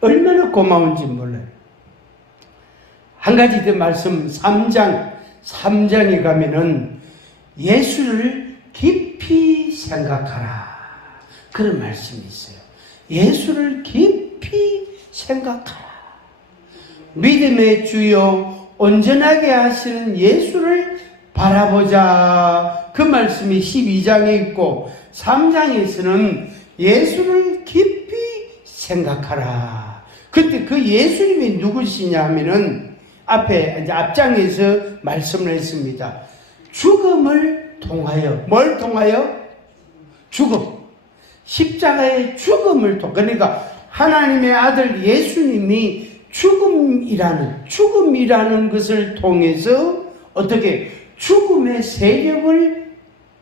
얼마나 고마운지 몰라요. 한 가지 더 말씀, 3장에 가면은 예수를 깊이 생각하라. 그런 말씀이 있어요. 예수를 깊이 생각하라. 믿음의 주요 온전하게 하시는 예수를 바라보자. 그 말씀이 12장에 있고 3장에서는 예수를 깊이 생각하라. 근데 그 예수님이 누구시냐 하면은 앞에 이제 앞장에서 말씀을 했습니다. 죽음을 통하여, 뭘 통하여? 죽음. 십자가의 죽음을 통하여. 그러니까 하나님의 아들 예수님이 죽음이라는 것을 통해서 어떻게 죽음의 세력을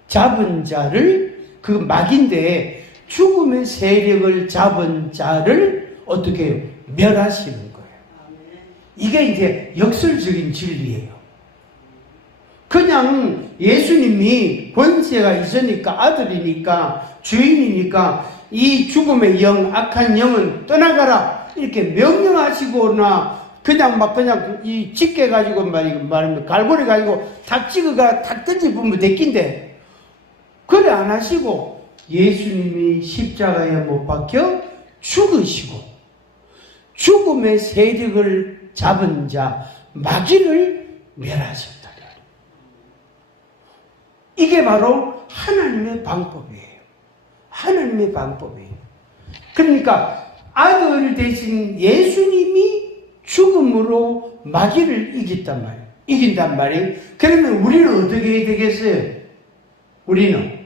잡은 자를, 그 막인데 죽음의 세력을 잡은 자를 어떻게 멸하시는 거예요. 이게 이제 역설적인 진리예요. 그냥 예수님이 권세가 있으니까, 아들이니까, 주인이니까 이 죽음의 영, 악한 영은 떠나가라 이렇게 명령하시거나 그냥 이 집게 가지고 말하면 갈고리 가지고 탁 찍어가 탁 던져보면 됐긴데, 그래 안 하시고 예수님이 십자가에 못 박혀 죽으시고 죽음의 세력을 잡은 자 마귀를 멸하셨다. 이게 바로 하나님의 방법이에요. 하나님의 방법이에요. 그러니까 아들 대신 예수님이 죽음으로 마귀를 이긴단 말이에요. 그러면 우리는 어떻게 해야 되겠어요? 우리는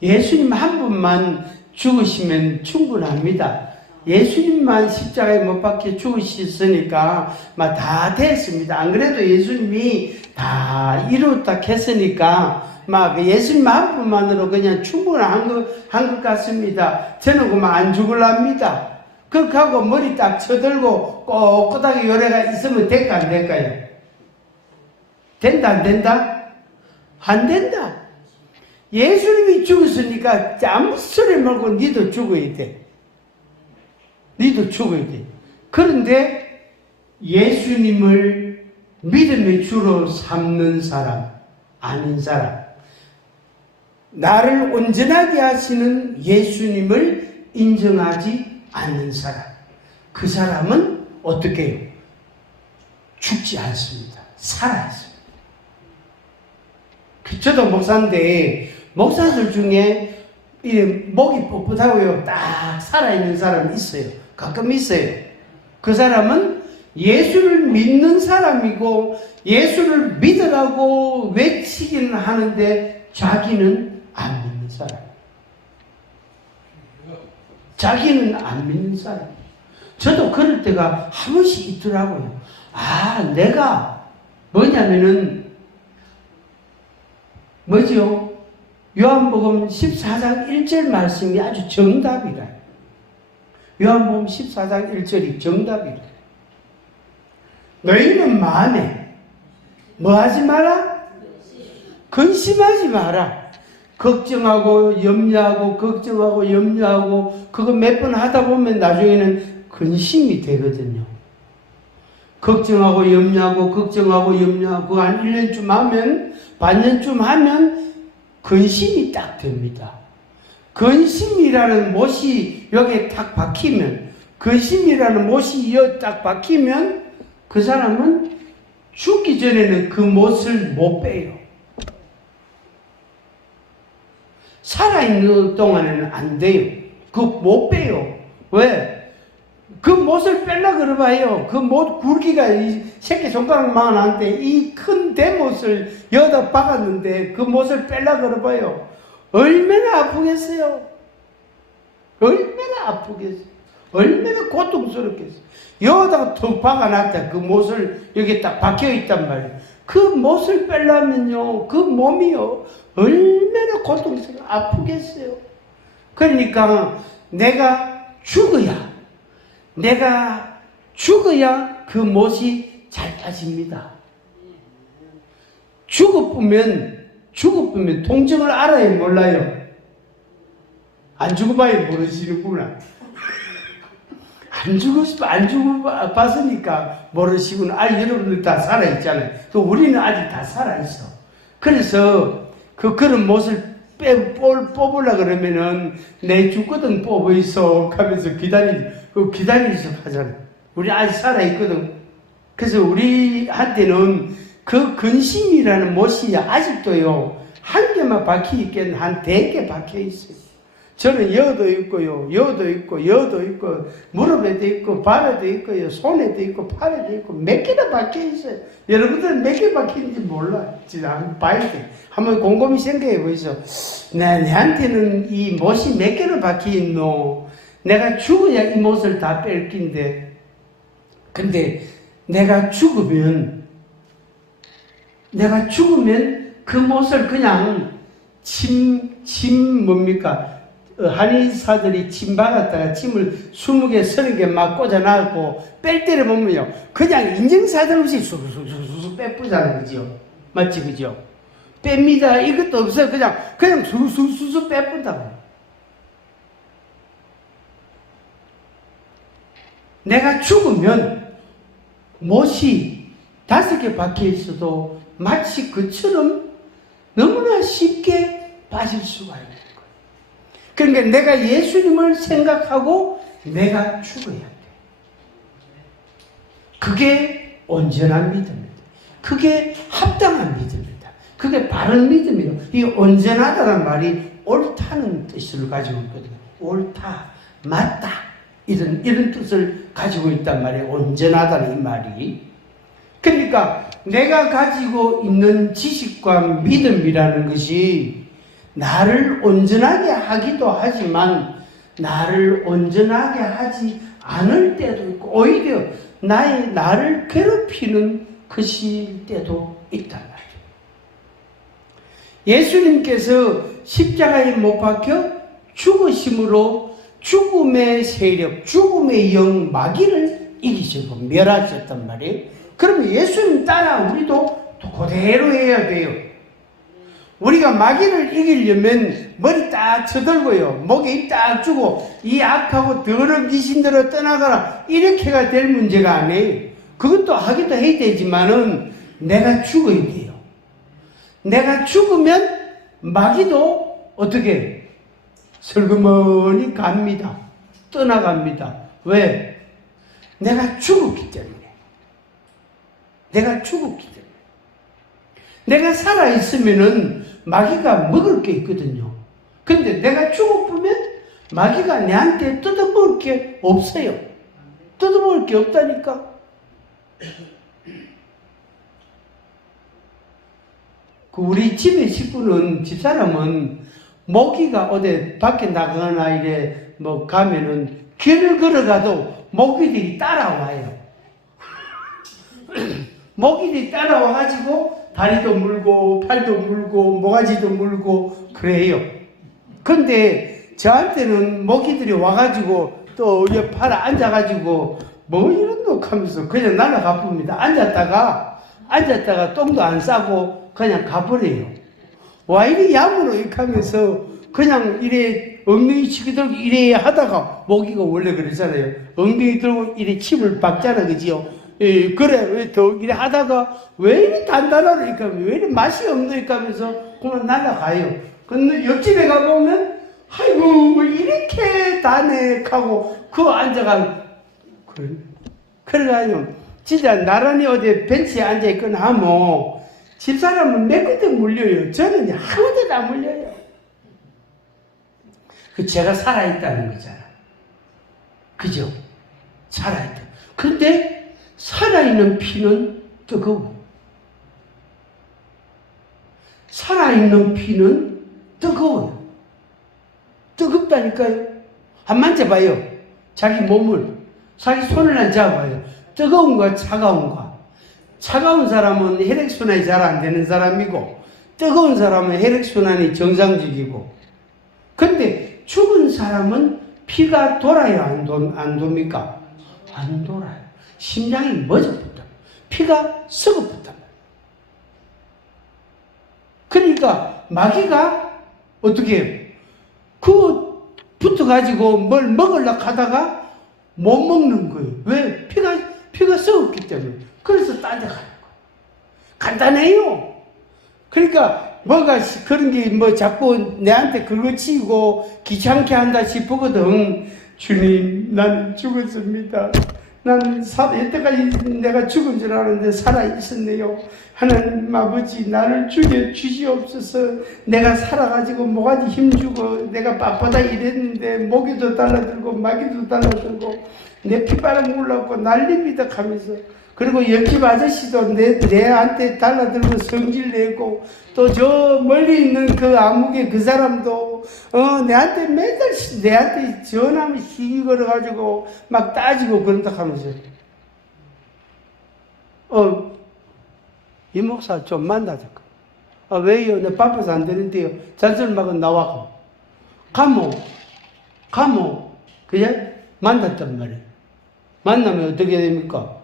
예수님 한 분만 죽으시면 충분합니다. 예수님만 십자가에 못 박혀 죽으셨으니까 다 됐습니다. 안 그래도 예수님이 다 이루었다 했으니까 예수님 한 분만으로 그냥 충분한 것 같습니다. 저는 그만 안 죽을랍니다. 그렇게 하고 머리 딱 쳐들고 꼿꼿하게 요래가 있으면 될까 안 될까요? 된다 안 된다? 안 된다. 예수님이 죽었으니까 아무 소리 말고 니도 죽어야 돼. 니도 죽어야 돼. 그런데 예수님을 믿음의 주로 삼는 사람, 아는 사람, 나를 온전하게 하시는 예수님을 인정하지 않는 사람, 그 사람은 어떻게 해요? 죽지 않습니다. 살아있습니다. 저도 목사인데 목사들 중에 목이 뻣뻣하고요 딱 살아있는 사람이 있어요. 가끔 있어요. 그 사람은 예수를 믿는 사람이고 예수를 믿으라고 외치기는 하는데 자기는 안 믿는 사람. 자기는 안 믿는 사람. 저도 그럴 때가 한 번씩 있더라고요. 내가 뭐냐면은 뭐죠? 요한복음 14장 1절 말씀이 아주 정답이라. 요한복음 14장 1절이 정답이라. 너희는 마음에 뭐 하지 마라? 근심하지 마라. 걱정하고 염려하고 그거 몇 번 하다 보면 나중에는 근심이 되거든요. 걱정하고 염려하고 그거 한 1년쯤 하면, 반년쯤 하면 근심이 딱 됩니다. 근심이라는 못이 여기에 딱 박히면, 그 사람은 죽기 전에는 그 못을 못 빼요. 살아있는 동안에는 안 돼요. 못 빼요. 왜? 그 못을 뺄라 그러봐요. 그 못 굵기가 이 새끼 손가락만한데 이 큰 대못을 여기다 박았는데 그 못을 뺄라 그러봐요. 얼마나 아프겠어요? 얼마나 고통스럽겠어요? 여기다가 툭 박아놨다. 그 못을 여기 딱 박혀있단 말이에요. 그 못을 빼려면요, 그 몸이요, 얼마나 고통스러워 아프겠어요? 그러니까 내가 죽어야 그 못이 잘 빠집니다. 죽어보면 통증을 알아요, 몰라요? 안 죽어봐야 모르시는구나. 안 죽어봤으니까 모르시구나. 여러분들 다 살아있잖아요. 우리는 아직 다 살아있어. 그래서 그런 못을 뽑으려고 그러면은 내 죽거든 뽑어있어 하면서 기다리서 하잖아요. 우리 아직 살아있거든. 그래서 우리한테는 그 근심이라는 못이 아직도요, 한 개만 박혀있겠는 한 100개 박혀있어요. 저는 여도 있고요, 여도 있고, 무릎에도 있고, 발에도 있고요, 손에도 있고, 팔에도 있고, 몇 개나 박혀있어요. 여러분들은 몇 개 박혀있는지 몰라. 진짜 한번 봐야 돼. 한번 곰곰이 생각해 보이소. 내한테는 이 못이 몇 개나 박혀있노? 내가 죽어야 이 못을 다 뺄 낀데, 근데 내가 죽으면 그 못을 그냥 뭡니까? 한의사들이 침 박았다가 침을 20개, 30개 막 꽂아놔갖고 뺄 때를 보면요, 그냥 인증사들 없이 수수수수 빼뿌잖아요. 그죠? 맞지? 그죠? 뺍니다. 이것도 없어요. 그냥 수수수수 빼뿌다고. 내가 죽으면 못이 5개 박혀 있어도 마치 그처럼 너무나 쉽게 빠질 수가 있는 거예요. 그러니까 내가 예수님을 생각하고 내가 죽어야 돼. 그게 온전한 믿음입니다. 그게 합당한 믿음입니다. 그게 바른 믿음이에요. 이 온전하다는 말이 옳다는 뜻을 가지고 있거든요. 옳다, 맞다, 이런 뜻을 가지고 있단 말이에요. 온전하다는 이 말이. 그러니까 내가 가지고 있는 지식과 믿음이라는 것이 나를 온전하게 하기도 하지만 나를 온전하게 하지 않을 때도 있고, 오히려 나를 괴롭히는 것일 때도 있단 말이에요. 예수님께서 십자가에 못 박혀 죽으심으로 죽음의 세력, 죽음의 영, 마귀를 이기시고 멸하셨단 말이에요. 그러면 예수님 따라 우리도 그대로 해야 돼요. 우리가 마귀를 이기려면 머리 딱 쳐들고요, 목에 입 딱 주고 이 악하고 더러운 귀신들을 떠나가라, 이렇게가 될 문제가 아니에요. 그것도 하기도 해야 되지만은 내가 죽어야 돼요. 내가 죽으면 마귀도 어떻게 슬그머니 갑니다. 떠나갑니다. 왜? 내가 죽었기 때문에. 내가 죽었기 때문에. 내가 살아있으면은 마귀가 먹을 게 있거든요. 근데 내가 죽어보면 마귀가 내한테 뜯어먹을 게 없어요. 뜯어먹을 게 없다니까. 우리 집의 식구는, 집사람은 모기가 어디 밖에 나가거나 이래 가면은 길을 걸어가도 모기들이 따라와요. 모기들이 따라와가지고 다리도 물고 팔도 물고 모가지도 물고 그래요. 근데 저한테는 모기들이 와가지고 또 여기 팔에 앉아가지고 뭐 이런 거 하면서 그냥 날아가 봅니다. 앉았다가 똥도 안 싸고 그냥 가버려요. 와 이리 야무로 이렇게 하면서 그냥 이래 엉덩이 치기 들고 이래 하다가, 모기가 원래 그러잖아요. 엉덩이 들고 이래 침을 박잖아, 그지요? 예, 그래, 왜 더 이래 하다가 왜 이리 단단하러 이렇게 하면, 왜 이리 맛이 없노 이렇게 하면서 그만 날아가요. 근데 옆집에 가보면 아이고 이렇게 다네 하고 앉아가. 그래가지고 진짜 나란히 어디 벤치에 앉아있거나 하면 집사람은 몇 군데 물려요. 저는 한 군데도 안 물려요. 제가 살아있다는 거잖아. 그죠? 살아있다. 근데 살아있는 피는 뜨거워. 살아있는 피는 뜨거워요. 뜨겁다니까요. 한 만져봐요. 자기 몸을, 자기 손을 한 잡아봐요. 뜨거운가 차가운가. 차가운 사람은 혈액순환이 잘 안 되는 사람이고, 뜨거운 사람은 혈액순환이 정상적이고. 근데 죽은 사람은 피가 돌아요, 안 돕니까? 안 돌아요. 심장이 멎어붙다. 피가 썩어붙다. 그러니까 마귀가 어떻게 해요? 붙어가지고 뭘 먹으려고 하다가 못 먹는 거예요. 왜? 피가 썩었기 때문에. 그래서 딴 데 가는 거예요. 간단해요. 그러니까 뭐가 그런 게 뭐 자꾸 내한테 긁어치고 귀찮게 한다 싶거든. 주님, 나는 죽었습니다. 나는 여태까지 내가 죽은 줄 알았는데 살아있었네요. 하나님 아버지, 나를 죽여 주시옵소서. 내가 살아가지고 뭐가지 힘주고 내가 바쁘다 이랬는데 모기도 달라들고 마귀도 달라들고 내 피바람 올라오고 난립니다 하면서, 그리고 옆집 아저씨도 내한테 달라들고 성질내고, 또 저 멀리 있는 그 암흑의 그 사람도 내한테 매달 내한테 전화하면 시기 걸어가지고 막 따지고 그런다 하면서, 이 목사 좀 만나자. 왜요? 내 바빠서 안 되는데요. 잔소리하고 나와. 가모. 그냥 만났단 말이에요. 만나면 어떻게 됩니까?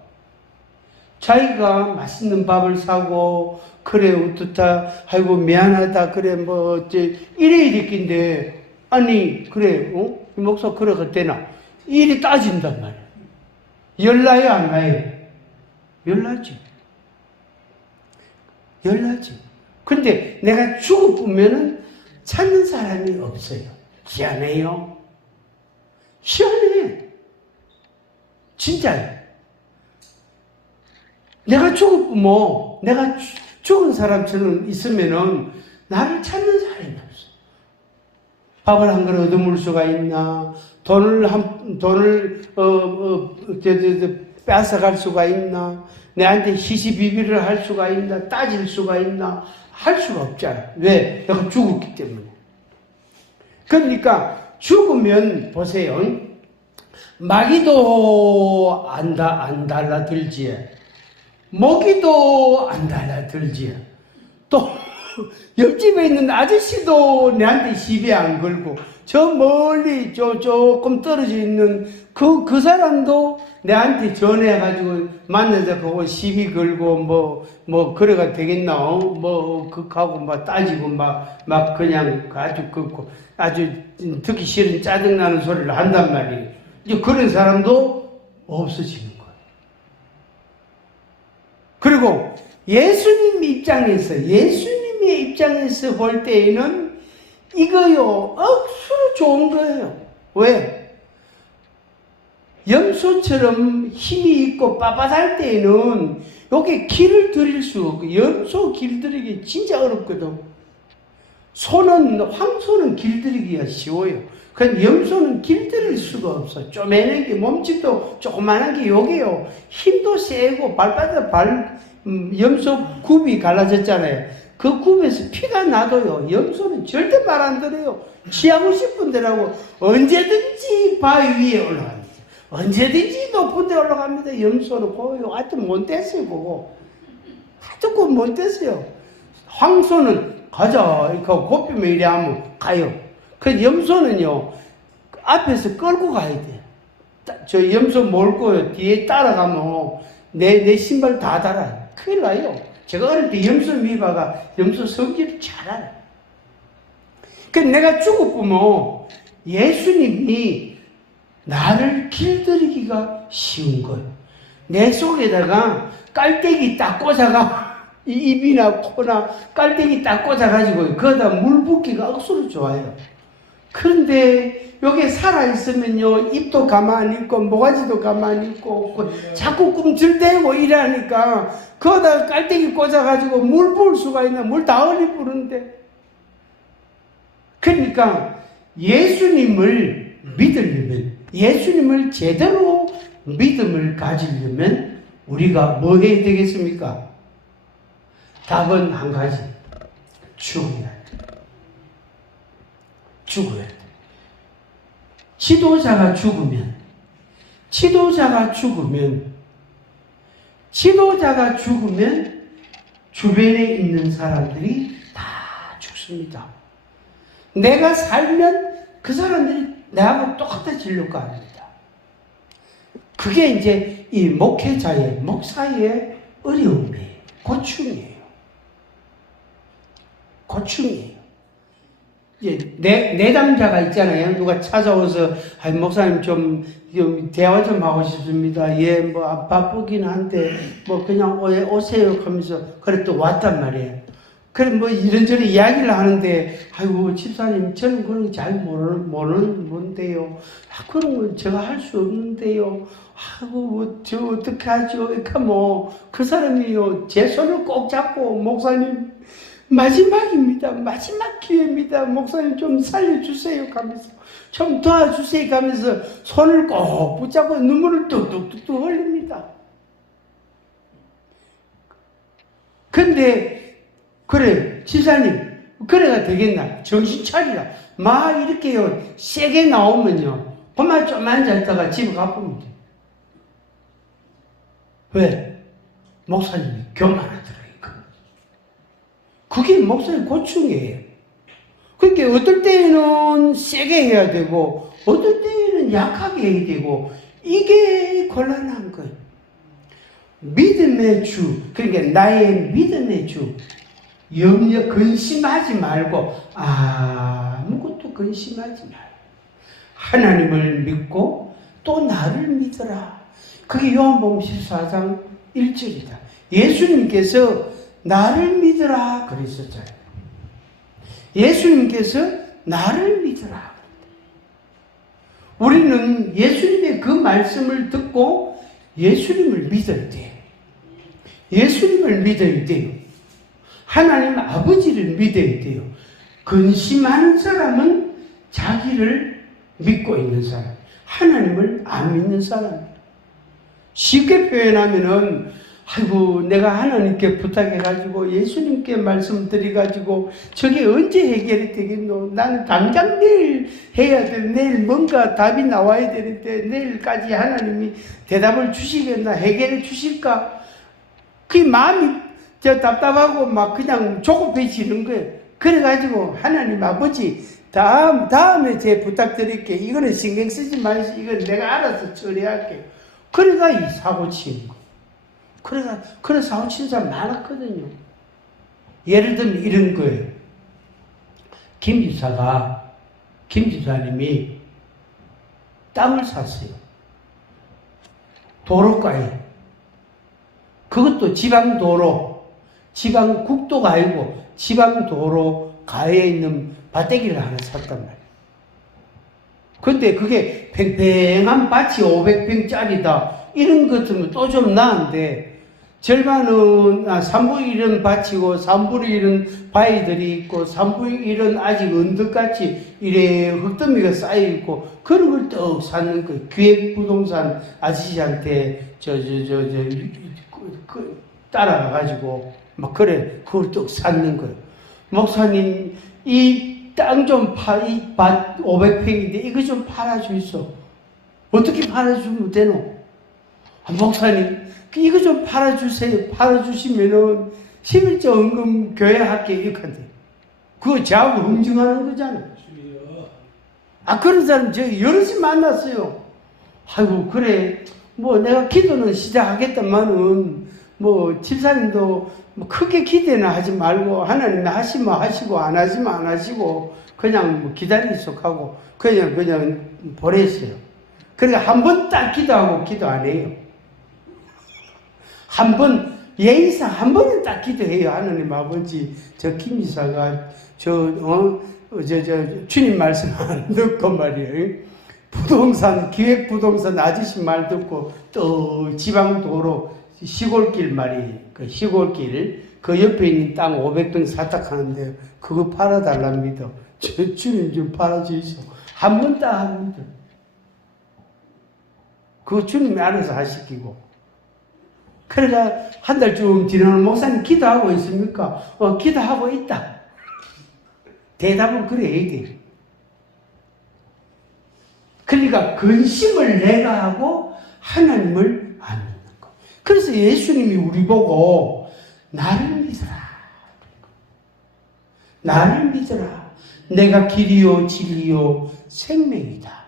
자기가 맛있는 밥을 사고, 그래, 어떻다, 아이고, 미안하다, 그래, 뭐, 어째, 이래 이랬긴데, 아니, 그래, 이 목사 그래, 그때나. 일이 따진단 말이야. 열나요, 안 나요? 열나지. 근데 내가 죽어보면은 찾는 사람이 없어요. 희한해요. 희한해. 진짜요. 내가 죽었고 내가 죽은 사람처럼 있으면은 나를 찾는 사람이 없어. 밥을 한 그릇 얻어물 수가 있나? 돈을 뺏어갈 수가 있나? 내한테 시시비비를 할 수가 있나? 따질 수가 있나? 할 수가 없잖아. 왜? 내가 죽었기 때문에. 그러니까 죽으면 보세요. 마귀도 안 달라들지. 모기도 안 달라들지. 또 옆집에 있는 아저씨도 내한테 시비 안 걸고, 저 멀리 조금 떨어져 있는 그 사람도 내한테 전해가지고 만나자 그거 시비 걸고 뭐 그래가 되겠나? 그하고 막 따지고 막 그냥 아주 듣기 싫은 짜증나는 소리를 한단 말이에요. 이제 그런 사람도 없어지는 거예요. 그리고 예수님의 입장에서 볼 때에는 이거요, 억수로 좋은 거예요. 왜? 염소처럼 힘이 있고 빳빳할 때에는 여기 길을 들일 수 없고, 염소 길들이기 진짜 어렵거든. 황소는 길들이기가 쉬워요. 그럼 염소는 길들일 수가 없어. 쪼매는 게, 몸집도 조그만한 게 요게요. 힘도 세고, 염소 굽이 갈라졌잖아요. 그 굽에서 피가 나도요, 염소는 절대 말 안 들어요. 취하고 싶은 데라고 언제든지 바위 위에 올라갑니다. 언제든지 높은 데 올라갑니다. 염소는 고요. 하여튼 못 뗐어요, 그거. 하여튼 못 뗐어요. 황소는 가자. 이렇게 고삐면 이래 하면 가요. 그 염소는요, 앞에서 끌고 가야 돼. 저 염소 몰고 뒤에 따라가면 내 신발 다 달아요. 큰일 나요. 제가 어릴 때 염소 미바가 염소 성질을 잘 알아요. 그 내가 죽었구먼 예수님이 나를 길들이기가 쉬운 거예요. 내 속에다가 깔때기 딱 꽂아가, 입이나 코나 깔때기 딱 꽂아가지고 거기다 물 붓기가 억수로 좋아요. 그런데 여기 살아있으면요, 입도 가만히 있고 모가지도 가만히 있고 자꾸 꿈틀대고 이러니까 거기다 깔때기 꽂아가지고 물 부을 수가 있나? 물 다 흘리 부는데. 그러니까 예수님을 믿으려면, 예수님을 제대로 믿음을 가지려면 우리가 뭐 해야 되겠습니까? 답은 한 가지. 죽어야 돼. 죽어야 돼. 지도자가 죽으면 주변에 있는 사람들이 다 죽습니다. 내가 살면 그 사람들이 나하고 똑같아지려고 합니다. 그게 이제 이 목사의 어려움이에요. 고충이에요. 내담자가 있잖아요. 누가 찾아와서, 목사님 좀 대화 좀 하고 싶습니다. 예, 뭐, 바쁘긴 한데, 뭐, 그냥 오세요. 하면서, 그래 또 왔단 말이에요. 그래, 뭐, 이런저런 이야기를 하는데, 아이고, 집사님, 저는 그런 거 잘 모르는 건데요. 그런 건 제가 할 수 없는데요. 아이고, 뭐, 저 어떻게 하죠? 그러니까 뭐, 그 사람이요, 제 손을 꼭 잡고, 목사님, 마지막입니다. 마지막 기회입니다. 목사님 좀 살려주세요. 가면서, 좀 도와주세요. 가면서, 손을 꼭 붙잡고 눈물을 뚝뚝뚝뚝 흘립니다. 근데, 그래, 지사님, 그래가 되겠나? 정신 차리라. 이렇게요, 세게 나오면요, 그만 좀 앉았다가 집에 가봅니다. 왜? 목사님이 교만하더라니까. 그게 목사님 고충이에요. 그러니까 어떨 때는 세게 해야 되고, 어떨 때는 약하게 해야 되고, 이게 곤란한 거예요. 믿음의 주, 그러니까 나의 믿음의 주, 근심하지 말고, 아무것도 근심하지 말고, 하나님을 믿고 또 나를 믿어라. 그게 요한복음 14장 1절이다. 예수님께서 나를 믿어라 그러셨잖아요. 예수님께서 나를 믿어라. 우리는 예수님의 그 말씀을 듣고 예수님을 믿어야 돼요. 예수님을 믿어야 돼요. 하나님 아버지를 믿어야 돼요. 근심하는 사람은 자기를 믿고 있는 사람, 하나님을 안 믿는 사람. 쉽게 표현하면은, 아이고, 내가 하나님께 부탁해가지고 예수님께 말씀드려가지고 저게 언제 해결이 되겠노? 나는 당장 내일 해야 돼. 내일 뭔가 답이 나와야 되는데 내일까지 하나님이 대답을 주시겠나? 해결해 주실까? 그 마음이 답답하고 막 그냥 조급해지는 거예요. 그래가지고 하나님 아버지, 다음에 제 부탁드릴게. 이거는 신경 쓰지 마시고 이건 내가 알아서 처리할게. 그래가 이 사고 치는 거. 그래 사고 치는 사람 많았거든요. 예를 들면 이런 거예요. 김 집사님이 땅을 샀어요. 도로가에. 그것도 지방도로, 지방국도가 아니고 지방도로 가에 있는 밭대기를 하나 샀단 말이에요. 근데 그게 팽팽한 밭이 500평짜리다. 이런 것 같으면 또 좀 나은데, 절반은 3분의 1은 밭이고 3분의 1은 바위들이 있고 3분의 1은 아직 언덕같이 이래 흙더미가 쌓여있고, 그런 걸 떡 사는 거예요. 기획부동산 아저씨한테 따라가가지고 막 그래, 그걸 떡 샀는 거예요. 목사님, 이 땅 좀 이 밭 500평인데 이거 좀 팔아주이소. 어떻게 팔아주면 되노? 목사님, 이거 좀 팔아주세요. 팔아주시면은 11조 헌금 교회 할게. 이렇게 한대. 그거 저하고 흥증하는 거잖아. 그런 사람 저 여럿이 만났어요. 아이고, 그래. 뭐 내가 기도는 시작하겠다마는, 뭐 집사님도 뭐 크게 기대는 하지 말고, 하나님 하시면 하시고 안 하시면 안 하시고 그냥 뭐 기다릴 속하고 그냥 보냈어요. 그러니까 한 번 딱 기도하고 기도 안 해요. 한 번, 예의상 한 번은 딱 기도해요. 하나님 아버지, 저 김이사가 주님 말씀 안 듣고 말이에요. 기획부동산 아저씨 말 듣고 또 지방도로 시골길 말이에요. 그 시골길, 그 옆에 있는 땅 500평 사탁하는데 그거 팔아달랍니다. 주님 좀 팔아주시오. 한 번 딱 합니다. 그거 주님이 알아서 하시키고. 그러니까 한 달쯤 지나는 목사님 기도하고 있습니까? 기도하고 있다. 대답은 그래 해야 돼. 그러니까 근심을 내가 하고 하나님을 안 믿는 거. 그래서 예수님이 우리 보고 나를 믿어라. 나를 믿어라. 내가 길이요 진리요 생명이다.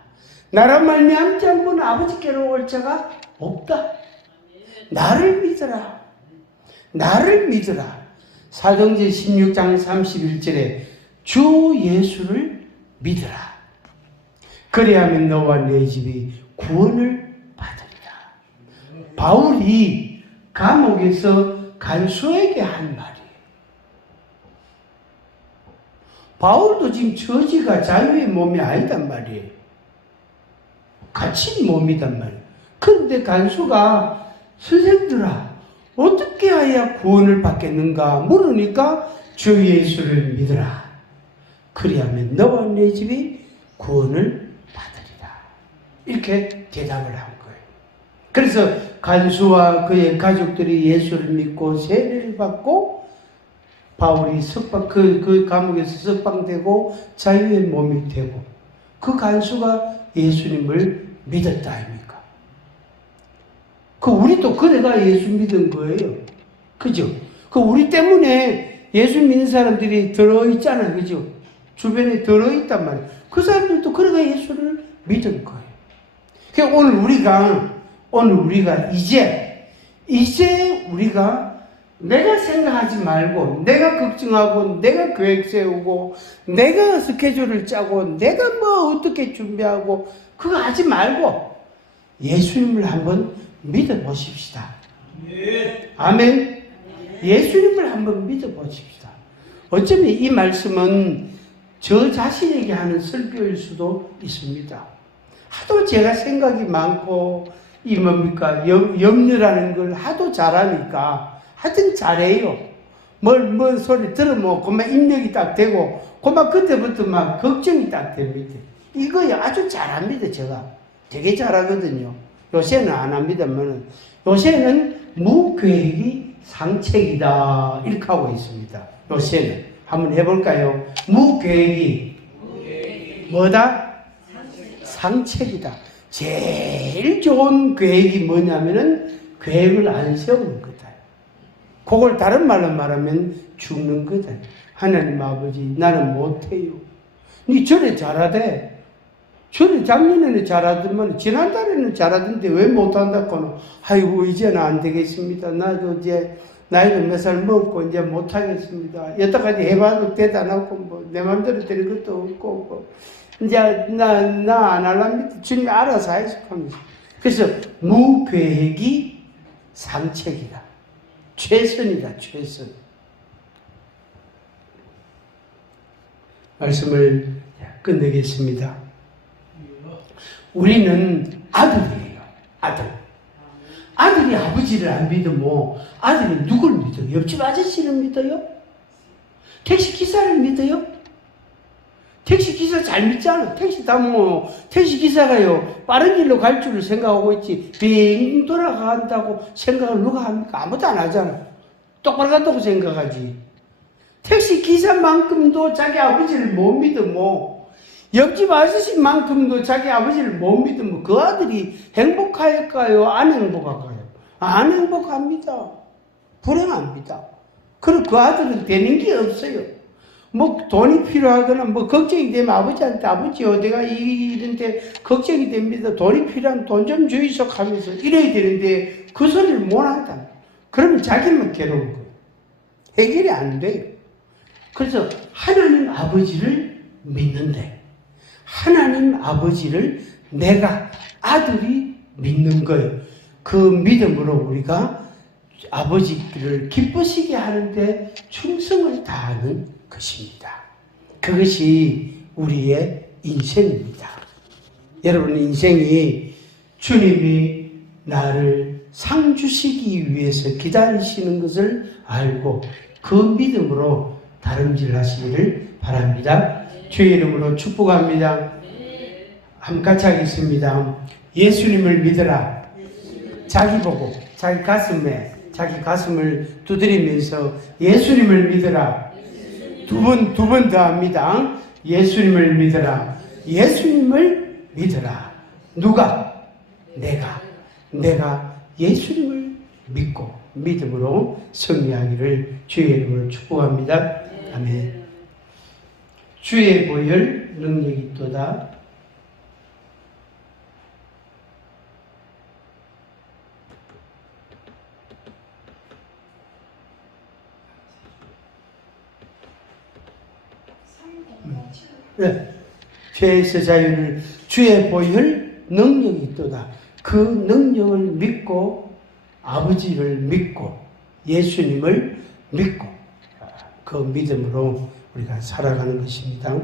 나란 말미암지 않고는 아버지께로 올 자가 없다. 나를 믿어라. 나를 믿어라. 사도행전 16장 31절에 주 예수를 믿으라. 그리하면 너와 내 집이 구원을 받으리라. 바울이 감옥에서 간수에게 한 말이에요. 바울도 지금 처지가 자유의 몸이 아니단 말이에요. 갇힌 몸이단 말이에요. 그런데 간수가 선생들아 어떻게 해야 구원을 받겠는가 물으니까 주 예수를 믿으라. 그리하면 너와 내 집이 구원을 받으리라. 이렇게 대답을 한 거예요. 그래서 간수와 그의 가족들이 예수를 믿고 세례를 받고 바울이 그 감옥에서 석방되고 자유의 몸이 되고 그 간수가 예수님을 믿었다 아닙니까? 우리도 그래가 예수 믿은 거예요. 그죠? 우리 때문에 예수 믿는 사람들이 들어있잖아요. 그죠? 주변에 들어있단 말이에요. 그 사람들도 그래가 예수를 믿은 거예요. 그러니까 오늘 우리가 이제 우리가 내가 생각하지 말고, 내가 걱정하고, 내가 계획 세우고, 내가 스케줄을 짜고, 내가 뭐 어떻게 준비하고, 그거 하지 말고, 예수님을 한번 믿어보십시다. 아멘. 예수님을 한번 믿어보십시다. 어쩌면 이 말씀은 저 자신에게 하는 설교일 수도 있습니다. 하도 제가 생각이 많고, 염려라는 걸 하도 잘하니까, 하여튼 잘해요. 뭔 소리 들으면 그만 입력이 딱 되고, 그만 그때부터 막 걱정이 딱 됩니다. 이거 아주 잘합니다, 제가. 되게 잘하거든요. 요새는 안 합니다만, 요새는 무계획이 상책이다. 이렇게 하고 있습니다. 요새는. 한번 해볼까요? 무계획이 뭐다? 상책이다. 제일 좋은 계획이 뭐냐면은 계획을 안 세우는 거다. 그걸 다른 말로 말하면 죽는 거다. 하나님 아버지, 나는 못해요. 니 전에 잘하대. 전에 작년에는 잘하더만 지난달에는 잘하던데 왜 못한다고는. 아이고 이제는 안 되겠습니다. 나도 이제 나이를 몇 살 먹고 이제 못하겠습니다. 여태까지 해봐도 대단하고 뭐 내 맘대로 될 것도 없고 뭐 이제 나 안 할랍니다. 주님이 알아서 하시면서. 그래서 무계획이 상책이다. 최선이다. 최선. 말씀을 끝내겠습니다. 우리는 아들이에요. 아들이 아버지를 안 믿으면 아들이 누굴 믿어요? 옆집 아저씨를 믿어요? 택시기사를 믿어요? 택시기사 잘 믿잖아. 택시 타면 택시기사가요 빠른 길로 갈 줄을 생각하고 있지 빙 돌아간다고 생각을 누가 합니까? 아무도 안 하잖아. 똑바로 간다고 생각하지. 택시기사만큼도 자기 아버지를 못 믿으면 옆집 아저씨만큼도 자기 아버지를 못 믿으면 그 아들이 행복할까요? 안 행복할까요? 안 행복합니다. 불행합니다. 그리고 그 아들은 되는 게 없어요. 뭐 돈이 필요하거나 뭐 걱정이 되면 아버지한테 아버지 어디가 이런데 걱정이 됩니다. 돈이 필요하면 돈 좀 주이소 하면서 이래야 되는데 그 소리를 못 한다. 그러면 자기만 괴로운 거예요. 해결이 안 돼요. 그래서 하나님 아버지를 믿는데 하나님 아버지를 내가 아들이 믿는 거예요. 그 믿음으로 우리가 아버지를 기쁘시게 하는데 충성을 다하는 것입니다. 그것이 우리의 인생입니다. 여러분 인생이 주님이 나를 상 주시기 위해서 기다리시는 것을 알고 그 믿음으로 다름질하시기를 바랍니다. 주의 이름으로 축복합니다. 한번 같이 하겠습니다. 예수님을 믿으라. 자기 보고 자기 가슴을 두드리면서 예수님을 믿으라. 두 번 더 합니다. 예수님을 믿으라. 예수님을 믿으라. 누가? 내가 예수님을 믿고 믿음으로 승리하기를 주의 이름으로 축복합니다. 아멘. 주의 보혈 능력이 있도다. 네. 죄에서 자유를 주의 보혈 능력이 있도다. 그 능력을 믿고 아버지를 믿고 예수님을 믿고 그 믿음으로 우리가 살아가는 것입니다.